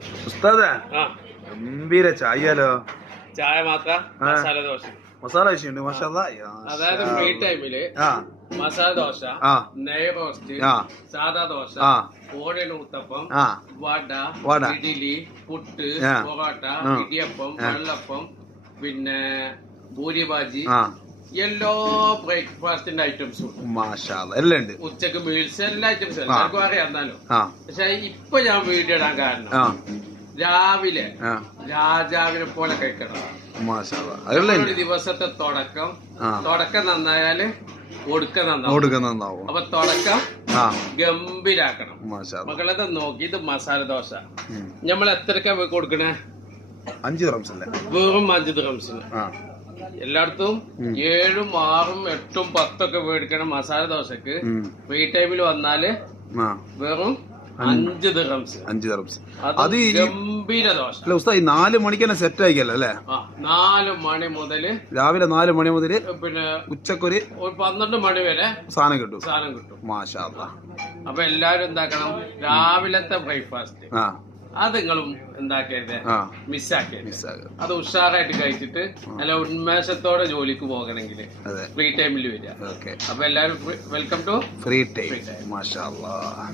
ഉസ്താദേ ഗംഭീര ചായയാലോ. ചായ മാത്രം മസാല ദോശ. മസാല ദോശ ഉണ്ട് മാഷാല്ലാ. അതായത് ഫ്രീ ടൈമില് മസാല ദോശ, നെയ് റോസ്റ്റ്, സാദാ ദോശ, ഓടൻ ഊത്തപ്പം, വട, ഇഡ്ഡലി, പുട്ട്, പൊറോട്ട, ഇടിയപ്പം, വെള്ളപ്പം, പിന്നെ ഭൂരി ഭാജി, എല്ലാ ബ്രേക്ക്ഫാസ്റ്റിന്റെ ഐറ്റംസും എല്ലാം ഉണ്ട്. ഉച്ചക്ക് മീൽസ് എല്ലാ ഐറ്റംസും എല്ലാവർക്കും അറിയാന്നാലോ. പക്ഷെ ഇപ്പൊ ഞാൻ വീഡിയോ ഇടാൻ കാരണം രാവിലെ രാജാവിനെ പോലെ കഴിക്കണം. ഒരു ദിവസത്തെ തുടക്കം നന്നായാല് ഒടുക്കം നന്നാവും. അപ്പൊ തുടക്കം ഗംഭീരാക്കണം. മക്കളത് നോക്കി ഇത് മസാല ദോശ നമ്മൾ എത്രക്കാ കൊടുക്കണേ? 5 dirhams അല്ലേ? വെറും 5 dirhamsന്. എല്ലായിടത്തും 7, 6, 8, 10 മേടിക്കണം മസാല ദോശക്ക്. ഫ്രീ ടൈമിൽ വന്നാല് വെറും 5 dirhams. അത് ഗംഭീര ദോശ. 4 മണിക്ക് തന്നെ സെറ്റ് ആയിക്കല്ലോ അല്ലേ? 4 മണി മുതല് രാവിലെ 4 മണി മുതല് പിന്നെ ഉച്ചക്കൊരു 12 മണി വരെ സാധനം കിട്ടും. മാഷാ അല്ലാഹ്. അപ്പൊ എല്ലാരും എന്താക്കണം, രാവിലത്തെ ബ്രേക്ക്ഫാസ്റ്റ് അത് നിങ്ങളും എന്താക്കരുത്, മിസ്സാക്കരുത്. അത് ഉഷാറായിട്ട് കഴിച്ചിട്ട് നല്ല ഉന്മേഷത്തോടെ ജോലിക്ക് പോകണമെങ്കിൽ ഫ്രീ ടൈമിൽ വരിക. അപ്പൊ എല്ലാരും വെൽക്കം ടു ഫ്രീ ടൈം. മാഷാ അല്ലാഹ്.